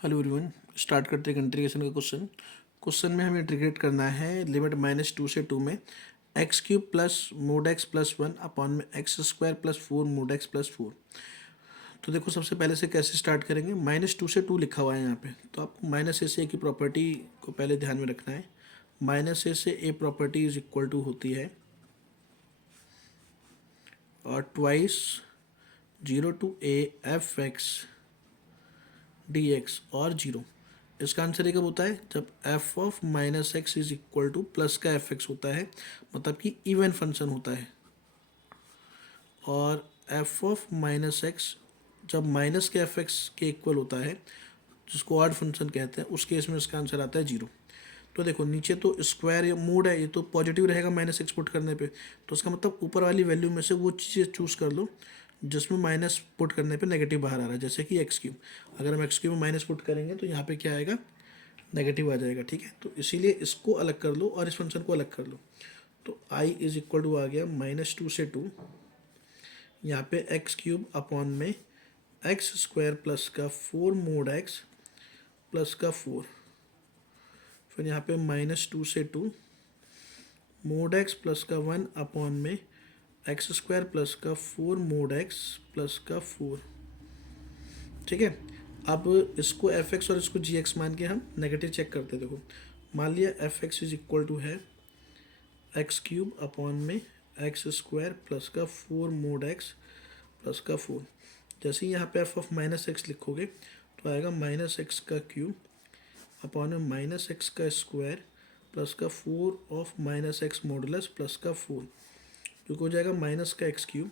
Hello everyone. Start करते हैं integration का क्वेश्चन में हमें इंटीग्रेट करना है लिमिट -2 से 2 में x cube plus mod x plus 1 upon में x square plus 4 mod x plus 4। तो देखो सबसे पहले से कैसे स्टार्ट करेंगे। -2 से 2 लिखा हुआ है यहाँ पे, तो आपको माइनस ए से ए की प्रॉपर्टी को पहले ध्यान में रखना है। माइनस ए से a property is equal to होती है और twice 0 to a f x d x और 0। इसका आंसर ये कब होता है? जब f of minus x is equal to plus का एफ एक्स होता है, मतलब कि इवन फंक्शन होता है। और एफ ऑफ माइनस एक्स जब माइनस के एफ एक्स के इक्वल होता है, जिसको ऑड फंक्शन कहते हैं, उस केस में इसका आंसर आता है 0। तो देखो नीचे तो स्क्वायर या मूड है, ये तो पॉजिटिव रहेगा माइनस एक्स पुट करने पे, तो उसका मतलब ऊपर वाली वैल्यू में से वो चीज़ें चूज़ कर लो जिसमें माइनस पुट करने पे नेगेटिव बाहर आ रहा है, जैसे कि एक्स क्यूब। अगर हम एक्स क्यूब में माइनस पुट करेंगे तो यहाँ पे क्या आएगा? नेगेटिव आ जाएगा। ठीक है, तो इसीलिए इसको अलग कर लो और इस फंक्शन को अलग कर लो। तो आई इज इक्वल टू आ गया -2 से 2, यहाँ पे एक्स क्यूब अपॉन में एक्स स्क्वायर प्लस का 4 मोड एक्स प्लस का 4, फिर यहाँ पे -2 से 2 मोड एक्स प्लस का 1 अपॉन में एक्स स्क्वायर प्लस का 4 मोड एक्स प्लस का 4। ठीक है, अब इसको एफ एक्स और इसको जी एक्स मान के हम नेगेटिव चेक करते हैं। देखो मान लिया f x is equal to है एक्स क्यूब अपॉन में एक्स स्क्वायर प्लस का 4 मोड एक्स प्लस का 4। जैसे ही यहाँ पे एफ ऑफ माइनस एक्स लिखोगे तो आएगा माइनस एक्स का क्यूब अपॉन में माइनस एक्स का स्क्वायर प्लस का 4 of minus x modulus plus का 4, जो हो जाएगा माइनस का एक्स क्यूब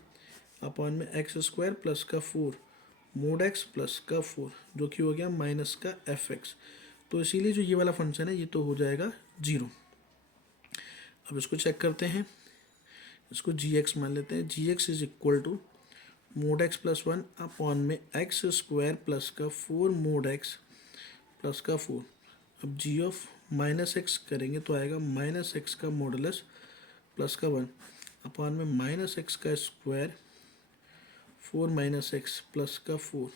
अपॉन में एक्स स्क्वायर प्लस का 4 मोड एक्स प्लस का 4, जो कि हो गया माइनस का एफ एक्स। तो इसीलिए जो ये वाला फंक्शन है ये तो हो जाएगा 0। अब इसको चेक करते हैं, इसको जी एक्स मान लेते हैं। G x is equal to mod x plus 1 upon में एक्स स्क्वायर प्लस का 4 मोड एक्स प्लस का 4। अब जी ऑफ माइनस एक्स करेंगे तो आएगा माइनस एक्स का मॉडुलस प्लस का 1 अपॉन में माइनस एक्स का स्क्वायर 4 माइनस एक्स प्लस का 4,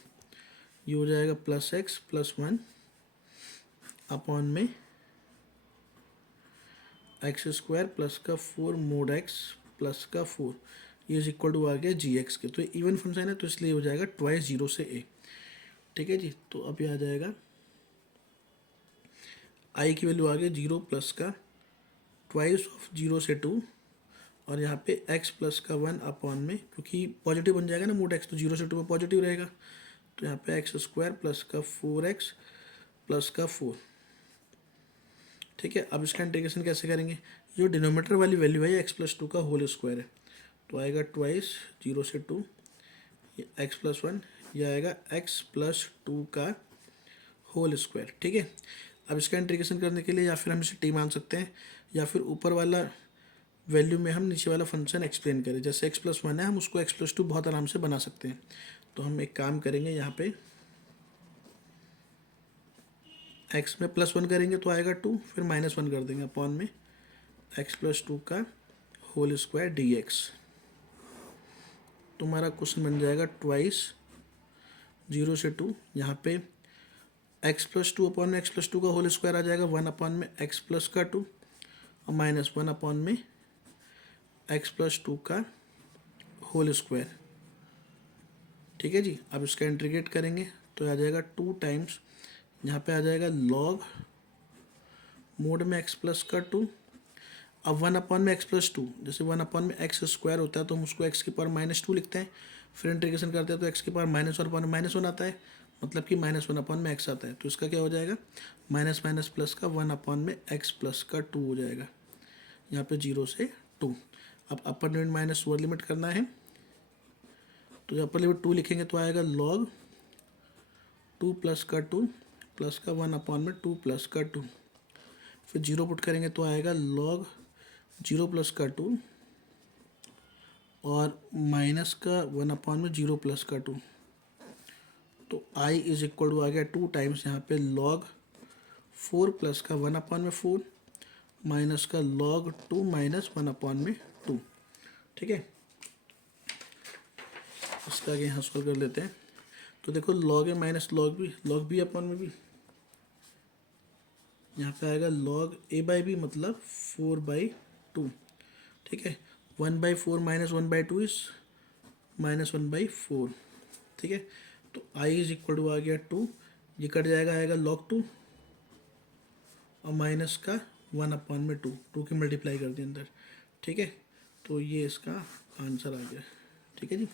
ये हो जाएगा प्लस एक्स प्लस 1 अपॉन में एक्स स्क्वायर प्लस का 4 मोड एक्स प्लस का 4, ये इज इक्वल टू आ गया जी एक्स के। तो इवन फंक्शन है तो इसलिए हो जाएगा ट्वाइस 0 से ए। ठीक है जी, तो अब ये आ जाएगा आई की वैल्यू आ गई 0 प्लस का ट्वाइस ऑफ 0 से 2, और यहाँ पे x प्लस का 1 अपॉन में, क्योंकि पॉजिटिव बन जाएगा ना मोड x, तो 0 से 2 में पॉजिटिव रहेगा, तो यहाँ पे एक्स स्क्वायर प्लस का 4x प्लस का 4। ठीक है, अब इसका इंटीग्रेशन कैसे करेंगे? जो डिनोमीटर वाली वैल्यू है ये x प्लस 2 का होल स्क्वायर है, तो आएगा ट्वाइस 0 से 2 ये x प्लस 1, यह आएगा x प्लस 2 का होल स्क्वायर। ठीक है, अब इसका इंटीग्रेशन करने के लिए या फिर हम इसे t मान सकते हैं, या फिर ऊपर वाला वैल्यू में हम नीचे वाला फंक्शन एक्सप्लेन करें। जैसे x प्लस 1 है, हम उसको x प्लस 2 बहुत आराम से बना सकते हैं। तो हम एक काम करेंगे, यहाँ पे x में +1 करेंगे तो आएगा 2, फिर -1 कर देंगे अपॉन में x प्लस 2 का होल स्क्वायर dx। तुम्हारा क्वेश्चन बन जाएगा ट्वाइस 0 से 2, यहाँ पे x प्लस 2 अपॉन में x प्लस 2 का होल स्क्वायर आ जाएगा 1 अपॉन में x प्लस का 2 और -1 अपॉन में x प्लस 2 का होल स्क्वायर। ठीक है जी, अब इसका इंटीग्रेट करेंगे तो आ जाएगा 2 टाइम्स, यहाँ पे आ जाएगा लॉग मोड में x प्लस का 2, अब 1 अपॉन में x प्लस 2, जैसे 1 अपॉन में एक्स स्क्वायर होता है तो हम उसको x की पावर -2 लिखते हैं, फिर इंटीग्रेशन करते हैं तो x की पावर -1 अपॉन -1 आता है, मतलब कि -1 अपॉन में x आता है, तो इसका क्या हो जाएगा? माइनस माइनस प्लस का 1 अपॉन में x प्लस का 2 हो जाएगा, यहाँ पे 0 से 2। अब upper limit minus lower limit करना है, तो अपर लिमिट 2 लिखेंगे तो आएगा लॉग 2 प्लस का 2 प्लस का 1 अपॉन में 2 प्लस का 2, फिर 0 पुट करेंगे तो आएगा लॉग 0 प्लस का 2 और माइनस का 1 अपॉन में 0 प्लस का 2। तो आई इज इक्वल टू आ गया 2 टाइम्स, यहाँ पे लॉग 4 प्लस का 1 अपॉन में 4 माइनस का लॉग 2 माइनस 1 अपॉन में 2। ठीक है, इसका आगे यहाँ सॉल्व कर लेते हैं। तो देखो लॉग ए माइनस लॉग बी अपॉन में भी, यहाँ पे आएगा लॉग ए बाई बी मतलब 4/2। ठीक है, 1/4 माइनस 1/2 इज -1/4। ठीक है, तो आई इज इक्वल टू आ गया 2, ये कट जाएगा, आएगा log 2 और माइनस का 1/2, 2 की मल्टीप्लाई कर दी अंदर। ठीक है, तो ये इसका आंसर आ गया। ठीक है जी।